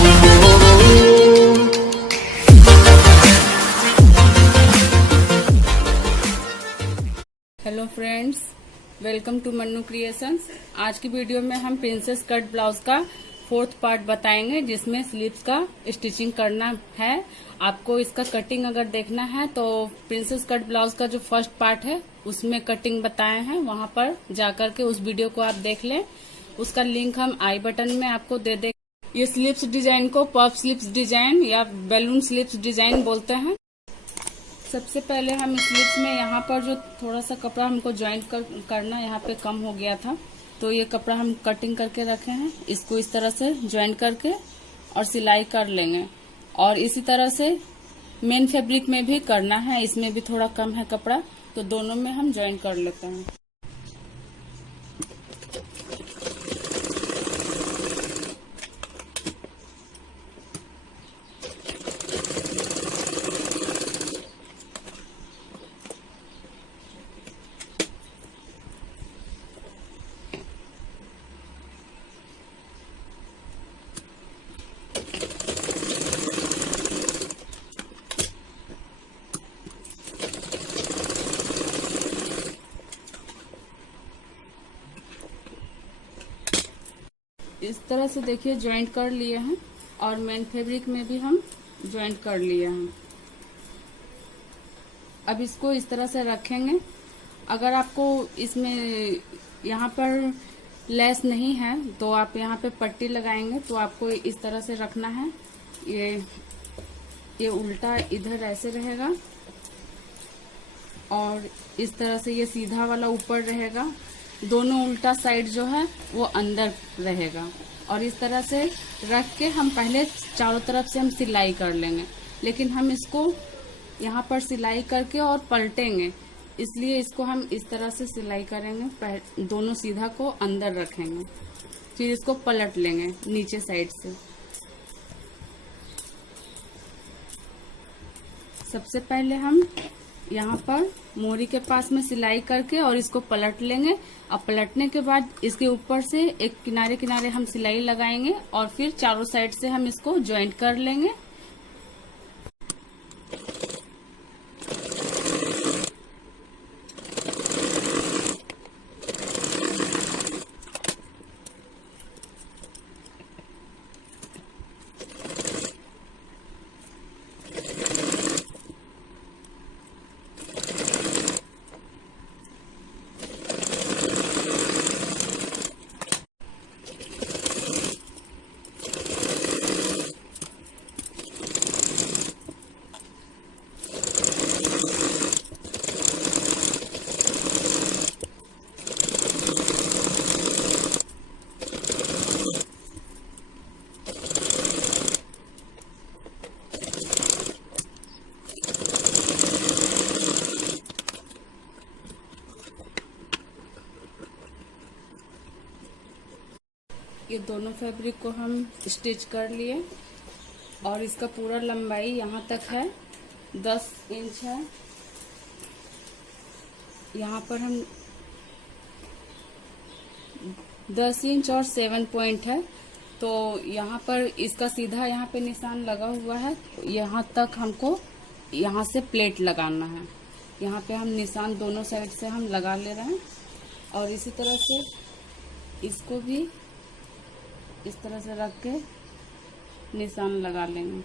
Hello friends, welcome to Mannu creations. आज की video में हम प्रिंसेस कट ब्लाउज का 4th पार्ट बताएंगे, जिसमें स्लीव्स का स्टिचिंग करना है। आपको इसका कटिंग अगर देखना है तो प्रिंसेस कट ब्लाउज का जो फर्स्ट पार्ट है उसमें कटिंग बताए हैं, वहां पर जाकर के उस वीडियो को आप देख लें। उसका लिंक हम आई बटन में आपको दे देंगे। ये स्लीव्स डिजाइन को पफ स्लीव्स डिजाइन या बैलून स्लीव्स डिजाइन बोलते हैं। सबसे पहले हम स्लीव्स में यहाँ पर जो थोड़ा सा कपड़ा हमको ज्वाइंट करना यहाँ पे कम हो गया था, तो ये कपड़ा हम कटिंग करके रखे हैं। इसको इस तरह से ज्वाइंट करके और सिलाई कर लेंगे। और इसी तरह से मेन फैब्रिक में भी करना है, इसमें भी थोड़ा कम है कपड़ा, तो दोनों में हम ज्वाइंट कर लेते हैं। इस तरह से देखिए ज्वाइंट कर लिए हैं और मेन फैब्रिक में भी हम ज्वाइंट कर लिए हैं। अब इसको इस तरह से रखेंगे। अगर आपको इसमें यहाँ पर लेस नहीं है तो आप यहाँ पे पट्टी लगाएंगे, तो आपको इस तरह से रखना है। ये उल्टा इधर ऐसे रहेगा और इस तरह से ये सीधा वाला ऊपर रहेगा। दोनों उल्टा साइड जो है वो अंदर रहेगा। और इस तरह से रख के हम पहले चारों तरफ से हम सिलाई कर लेंगे, लेकिन हम इसको यहाँ पर सिलाई करके और पलटेंगे, इसलिए इसको हम इस तरह से सिलाई करेंगे। दोनों सीधा को अंदर रखेंगे, फिर इसको पलट लेंगे नीचे साइड से। सबसे पहले हम यहाँ पर मोरी के पास में सिलाई करके और इसको पलट लेंगे। और पलटने के बाद इसके ऊपर से एक किनारे किनारे हम सिलाई लगाएंगे और फिर चारों साइड से हम इसको ज्वाइंट कर लेंगे। ये दोनों फैब्रिक को हम स्टिच कर लिए और इसका पूरा लंबाई यहाँ तक है 10 इंच है। यहाँ पर हम 10 इंच और 7 पॉइंट है, तो यहाँ पर इसका सीधा यहाँ पे निशान लगा हुआ है। यहाँ तक हमको यहाँ से प्लेट लगाना है। यहाँ पे हम निशान दोनों साइड से हम लगा ले रहे हैं और इसी तरह से इसको भी इस तरह से रख के निशान लगा लेंगे।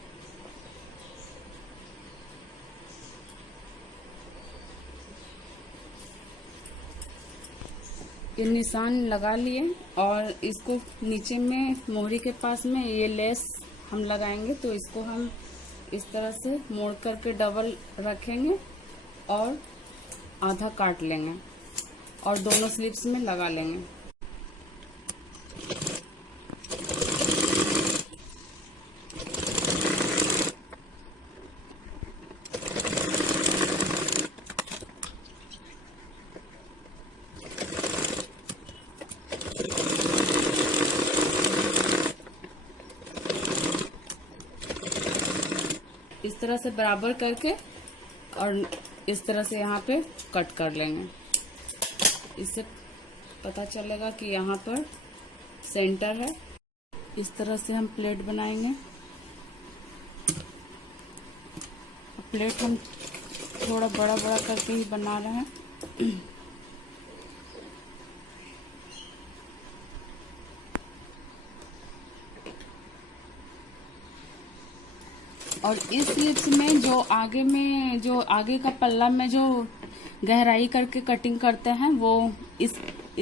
ये निशान लगा लिए और इसको नीचे में मोहरी के पास में ये लेस हम लगाएंगे, तो इसको हम इस तरह से मोड़ करके डबल रखेंगे और आधा काट लेंगे और दोनों स्लीव्स में लगा लेंगे। इस तरह से बराबर करके और इस तरह से यहाँ पे कट कर लेंगे। इससे पता चलेगा कि यहाँ पर सेंटर है। इस तरह से हम प्लेट बनाएंगे। प्लेट हम थोड़ा बड़ा बड़ा करके ही बना रहे हैं। और इस स्लिप्स में जो आगे का पल्ला में जो गहराई करके कटिंग करते हैं वो इस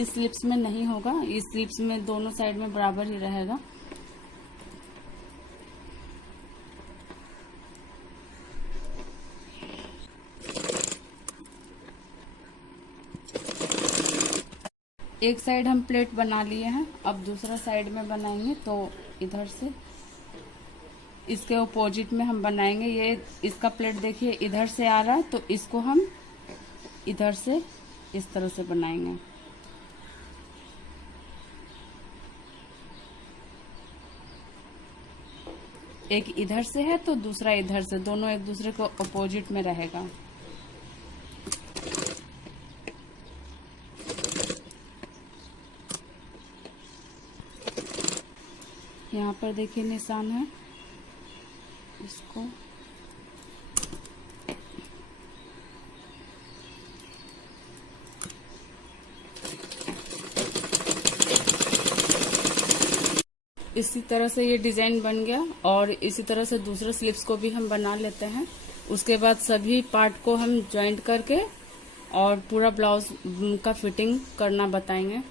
स्लिप्स में नहीं होगा। इस स्लिप्स में दोनों साइड में बराबर ही रहेगा। एक साइड हम प्लेट बना लिए हैं, अब दूसरा साइड में बनाएंगे। तो इधर से इसके अपोजिट में हम बनाएंगे। ये इसका प्लेट देखिए इधर से आ रहा है, तो इसको हम इधर से इस तरह से बनाएंगे। एक इधर से है तो दूसरा इधर से, दोनों एक दूसरे को अपोजिट में रहेगा। यहाँ पर देखिए निशान है, इसको इसी तरह से ये डिजाइन बन गया। और इसी तरह से दूसरे स्लिप्स को भी हम बना लेते हैं। उसके बाद सभी पार्ट को हम जॉइंट करके और पूरा ब्लाउज का फिटिंग करना बताएंगे।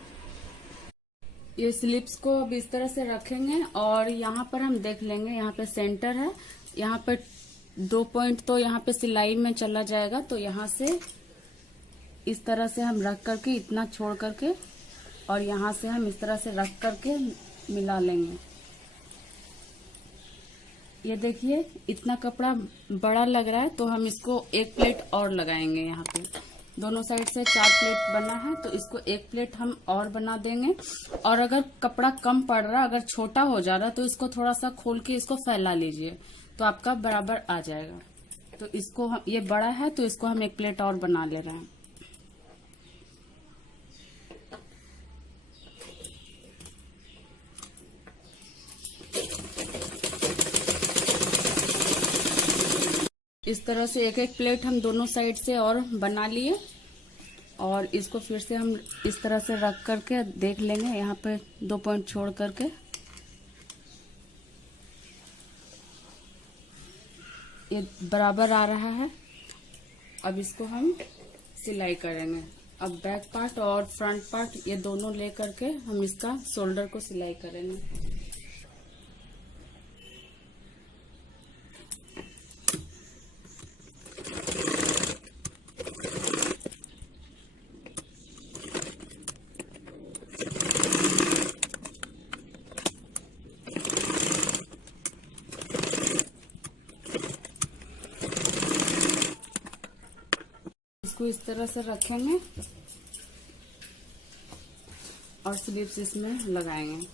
ये स्लिप्स को अब इस तरह से रखेंगे और यहाँ पर हम देख लेंगे, यहाँ पे सेंटर है, यहाँ पे 2 पॉइंट तो यहाँ पे सिलाई में चला जाएगा। तो यहाँ से इस तरह से हम रख करके इतना छोड़ करके और यहाँ से हम इस तरह से रख करके मिला लेंगे। ये देखिए इतना कपड़ा बड़ा लग रहा है, तो हम इसको एक प्लेट और लगाएंगे। यहाँ पे दोनों साइड से 4 प्लेट बना है, तो इसको एक प्लेट हम और बना देंगे। और अगर कपड़ा कम पड़ रहा, अगर छोटा हो जा रहा, तो इसको थोड़ा सा खोल के इसको फैला लीजिए, तो आपका बराबर आ जाएगा। तो इसको हम, ये बड़ा है तो इसको हम एक प्लेट और बना ले रहे हैं। इस तरह से एक एक प्लेट हम दोनों साइड से और बना लिए। और इसको फिर से हम इस तरह से रख करके देख लेंगे, यहाँ पे 2 पॉइंट छोड़ करके। ये बराबर आ रहा है। अब इसको हम सिलाई करेंगे। अब बैक पार्ट और फ्रंट पार्ट ये दोनों ले करके हम इसका शोल्डर को सिलाई करेंगे। इसको इस तरह से रखेंगे और स्लिप्स इसमें लगाएंगे।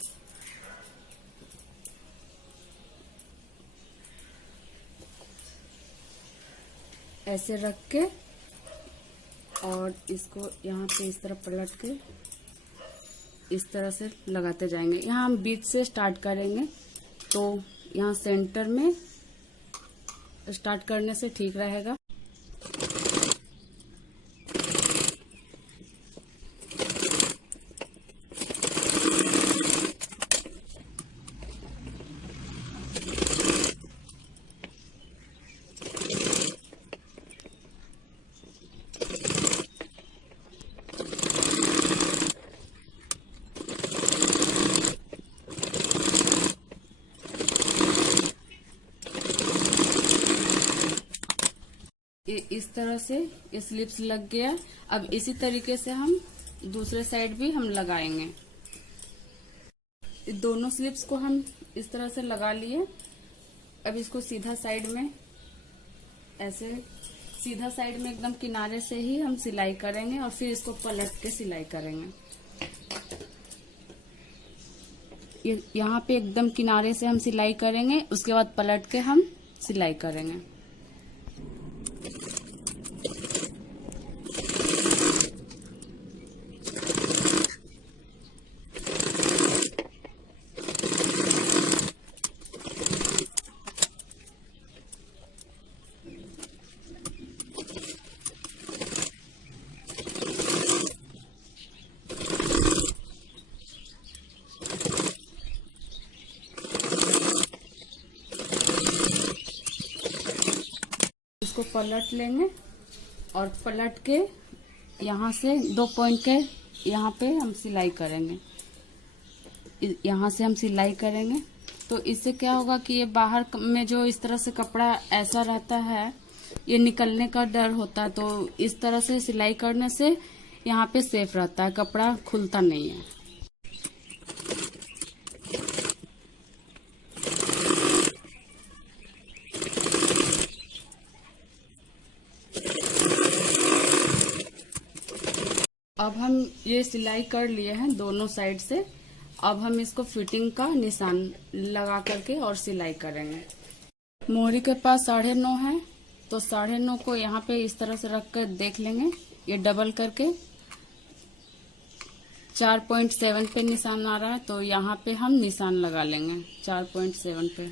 ऐसे रख के और इसको यहाँ पे इस तरह पलट के इस तरह से लगाते जाएंगे। यहाँ हम बीच से स्टार्ट करेंगे, तो यहाँ सेंटर में स्टार्ट करने से ठीक रहेगा। इस तरह से ये स्लिप्स लग गया। अब इसी तरीके से हम दूसरे साइड भी हम लगाएंगे। दोनों स्लिप्स को हम इस तरह से लगा लिए। अब इसको सीधा साइड में, ऐसे सीधा साइड में एकदम किनारे से ही हम सिलाई करेंगे और फिर इसको पलट के सिलाई करेंगे। यहाँ पे एकदम किनारे से हम सिलाई करेंगे, उसके बाद पलट के हम सिलाई करेंगे। इसको पलट लेंगे और पलट के यहाँ से 2 पॉइंट के यहाँ पे हम सिलाई करेंगे। यहाँ से हम सिलाई करेंगे तो इससे क्या होगा कि ये बाहर में जो इस तरह से कपड़ा ऐसा रहता है, ये निकलने का डर होता है। तो इस तरह से सिलाई करने से यहाँ पे सेफ रहता है, कपड़ा खुलता नहीं है। अब हम ये सिलाई कर लिए हैं दोनों साइड से। अब हम इसको फिटिंग का निशान लगा करके और सिलाई करेंगे। मोहरी के पास 9.5 है तो 9.5 को यहाँ पे इस तरह से रख कर देख लेंगे। ये डबल करके 4.7 पे निशान आ रहा है तो यहाँ पे हम निशान लगा लेंगे 4.7 पे।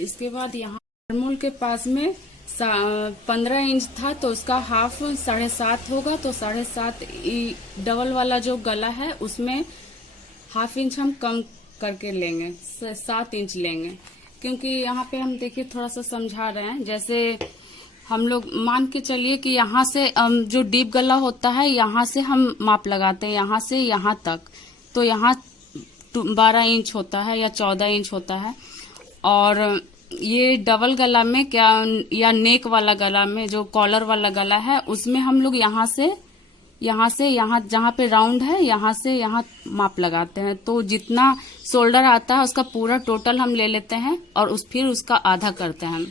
इसके बाद यहाँ आर्मोल के पास में 15 इंच था तो उसका हाफ 7.5 होगा, तो 7.5 डबल वाला जो गला है उसमें हाफ इंच हम कम करके लेंगे, 7 इंच लेंगे। क्योंकि यहाँ पे हम देखिए थोड़ा सा समझा रहे हैं, जैसे हम लोग मान के चलिए कि यहाँ से जो डीप गला होता है यहाँ से हम माप लगाते हैं, यहाँ से यहाँ तक, तो यहाँ 12 इंच होता है या 14 इंच होता है। और ये डबल गला में क्या, या नेक वाला गला में जो कॉलर वाला गला है उसमें हम लोग यहाँ से यहाँ जहाँ पे राउंड है यहाँ से यहाँ माप लगाते हैं। तो जितना शोल्डर आता है उसका पूरा टोटल हम ले लेते हैं और फिर उसका आधा करते हैं।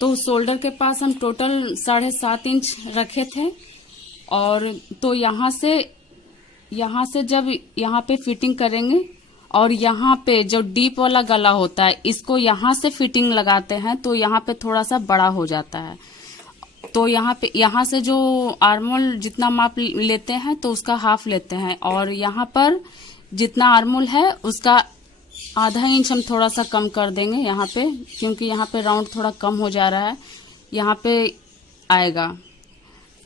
तो शोल्डर के पास हम टोटल 7.5 इंच रखे थे। और तो यहाँ से जब यहाँ पे फिटिंग करेंगे और यहाँ पे जो डीप वाला गला होता है इसको यहाँ से फिटिंग लगाते हैं तो यहाँ पे थोड़ा सा बड़ा हो जाता है। तो यहाँ से जो आर्मोल जितना माप लेते हैं तो उसका हाफ लेते हैं, और यहाँ पर जितना आर्मोल है उसका आधा इंच हम थोड़ा सा कम कर देंगे यहाँ पे, क्योंकि यहाँ पे राउंड थोड़ा कम हो जा रहा है। यहाँ पे आएगा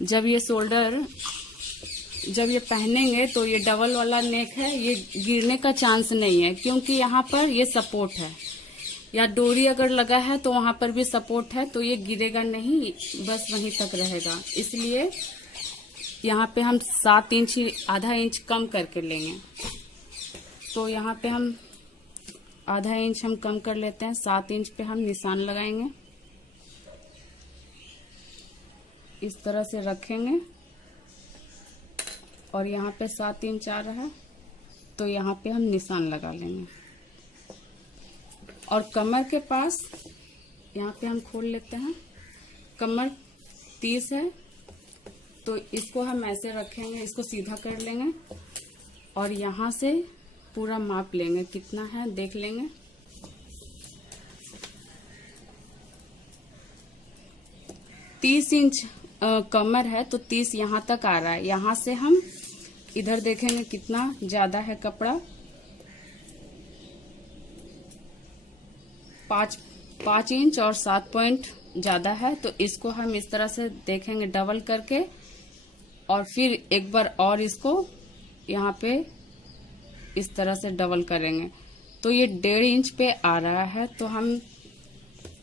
जब ये पहनेंगे तो ये डबल वाला नेक है, ये गिरने का चांस नहीं है क्योंकि यहाँ पर ये सपोर्ट है, या डोरी अगर लगा है तो वहां पर भी सपोर्ट है, तो ये गिरेगा नहीं, बस वहीं तक रहेगा। इसलिए यहाँ पे हम 7 इंच, आधा इंच कम करके लेंगे। तो यहाँ पे हम आधा इंच हम कम कर लेते हैं, 7 इंच पे हम निशान लगाएंगे। इस तरह से रखेंगे और यहाँ पे 7 इंच आ रहा है तो यहाँ पे हम निशान लगा लेंगे। और कमर के पास यहाँ पे हम खोल लेते हैं, कमर 30 है तो इसको हम ऐसे रखेंगे, इसको सीधा कर लेंगे और यहाँ से पूरा माप लेंगे, कितना है देख लेंगे। तीस इंच कमर है तो 30 यहाँ तक आ रहा है। यहाँ से हम इधर देखेंगे कितना ज्यादा है कपड़ा, 5 इंच और 7 पॉइंट ज्यादा है। तो इसको हम इस तरह से देखेंगे डबल करके, और फिर एक बार और इसको यहाँ पे इस तरह से डबल करेंगे तो ये 1.5 इंच पे आ रहा है। तो हम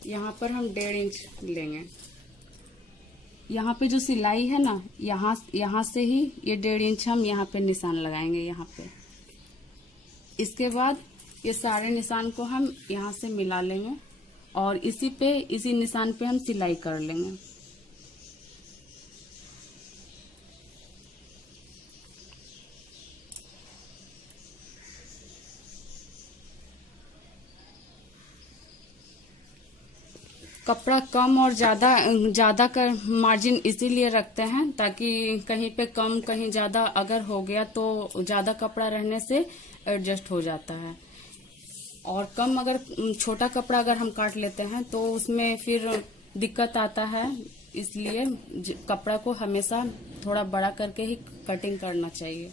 यहाँ पर हम 1.5 इंच लेंगे। यहाँ पे जो सिलाई है ना, यहाँ से ही ये 1.5 इंच हम यहाँ पे निशान लगाएंगे यहाँ पे। इसके बाद ये सारे निशान को हम यहाँ से मिला लेंगे और इसी निशान पे हम सिलाई कर लेंगे। कपड़ा कम और ज्यादा का मार्जिन इसीलिए रखते हैं ताकि कहीं पे कम कहीं ज्यादा अगर हो गया तो ज्यादा कपड़ा रहने से एडजस्ट हो जाता है। और कम अगर छोटा कपड़ा अगर हम काट लेते हैं तो उसमें फिर दिक्कत आता है, इसलिए कपड़ा को हमेशा थोड़ा बड़ा करके ही कटिंग करना चाहिए।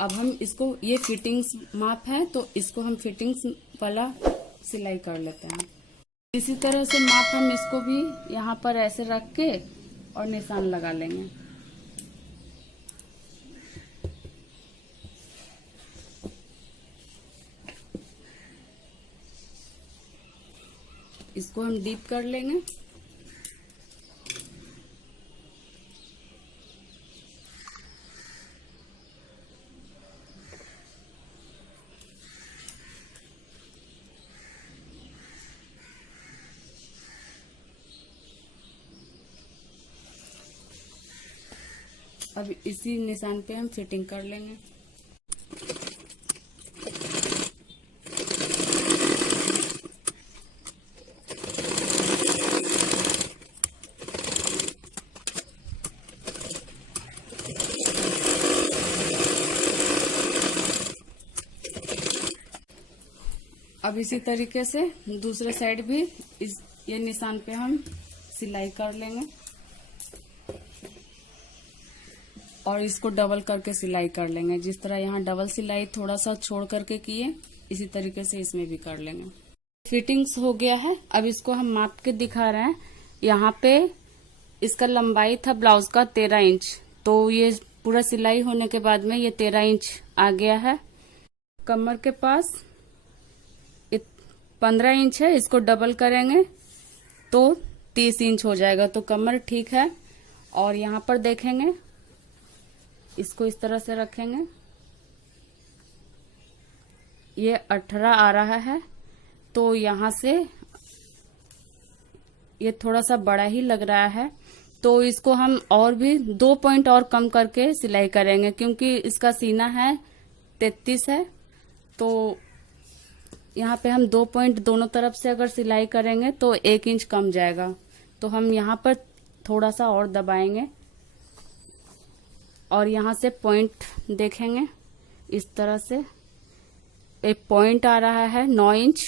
अब हम इसको, ये फिटिंग्स माप है तो इसको हम फिटिंग्स वाला सिलाई कर लेते हैं। इसी तरह से माप हम इसको भी यहाँ पर ऐसे रख के और निशान लगा लेंगे। इसको हम डीप कर लेंगे। अब इसी निशान पे हम फिटिंग कर लेंगे। अब इसी तरीके से दूसरे साइड भी ये निशान पे हम सिलाई कर लेंगे और इसको डबल करके सिलाई कर लेंगे। जिस तरह यहाँ डबल सिलाई थोड़ा सा छोड़ करके किए, इसी तरीके से इसमें भी कर लेंगे। फिटिंग्स हो गया है। अब इसको हम माप के दिखा रहे हैं। यहाँ पे इसका लंबाई था ब्लाउज का 13 इंच, तो ये पूरा सिलाई होने के बाद में ये 13 इंच आ गया है। कमर के पास 15 इंच है, इसको डबल करेंगे तो 30 इंच हो जाएगा, तो कमर ठीक है। और यहाँ पर देखेंगे, इसको इस तरह से रखेंगे, ये 18 आ रहा है, तो यहाँ से ये थोड़ा सा बड़ा ही लग रहा है, तो इसको हम और भी 2 पॉइंट और कम करके सिलाई करेंगे, क्योंकि इसका सीना है 33 है, तो यहाँ पे हम 2 पॉइंट दोनों तरफ से अगर सिलाई करेंगे तो 1 इंच कम जाएगा। तो हम यहाँ पर थोड़ा सा और दबाएंगे और यहाँ से पॉइंट देखेंगे, इस तरह से एक पॉइंट आ रहा है 9 इंच।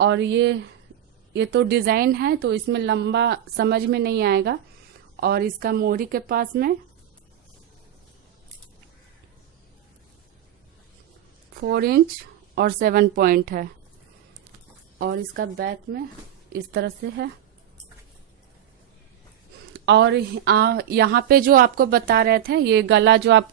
और ये तो डिजाइन है, तो इसमें लंबा समझ में नहीं आएगा। और इसका मोहरी के पास में 4 इंच और 7 पॉइंट है, और इसका बैक में इस तरह से है। और यहाँ पे जो आपको बता रहे थे, ये गला जो आप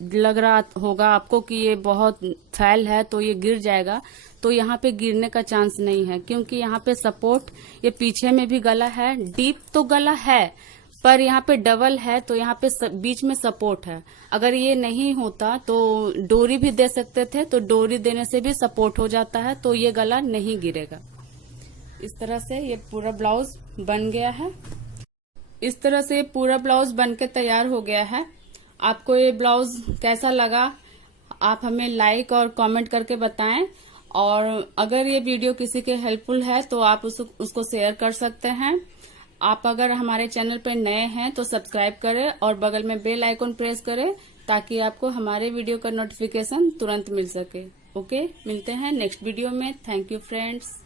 लग रहा होगा आपको कि ये बहुत फैल है तो ये गिर जाएगा, तो यहाँ पे गिरने का चांस नहीं है, क्योंकि यहाँ पे सपोर्ट, ये पीछे में भी गला है, डीप तो गला है पर यहाँ पे डबल है, तो यहाँ पे बीच में सपोर्ट है। अगर ये नहीं होता तो डोरी भी दे सकते थे, तो डोरी देने से भी सपोर्ट हो जाता है, तो ये गला नहीं गिरेगा। इस तरह से ये पूरा ब्लाउज बन गया है। इस तरह से पूरा ब्लाउज बन के तैयार हो गया है। आपको ये ब्लाउज कैसा लगा, आप हमें लाइक और कमेंट करके बताएं। और अगर ये वीडियो किसी के हेल्पफुल है तो आप उसको शेयर कर सकते हैं। आप अगर हमारे चैनल पर नए हैं तो सब्सक्राइब करें और बगल में बेल आइकन प्रेस करें, ताकि आपको हमारे वीडियो का नोटिफिकेशन तुरंत मिल सके। ओके, मिलते हैं नेक्स्ट वीडियो में। Thank you friends.